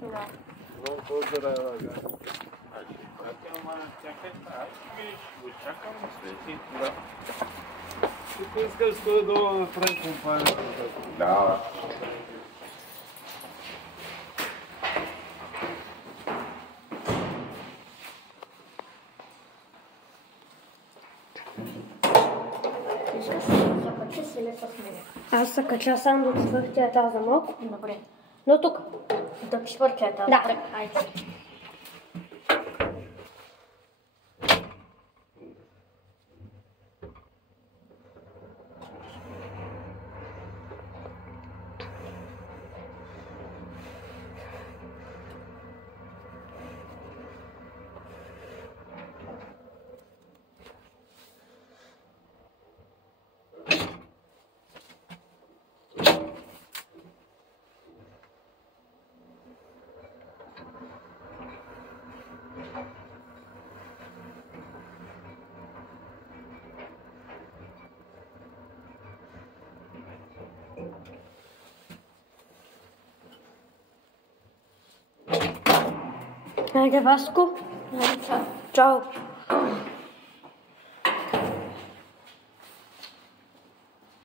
No. Non togliere la gara. Tu pensi che devo fare un compagno? Da. Аз се кача само до четвъртия етаж за малко. Добре. Но тук. До четвъртия етаж. Да. Добре, айде. Айде, Васко. Чао. Чао.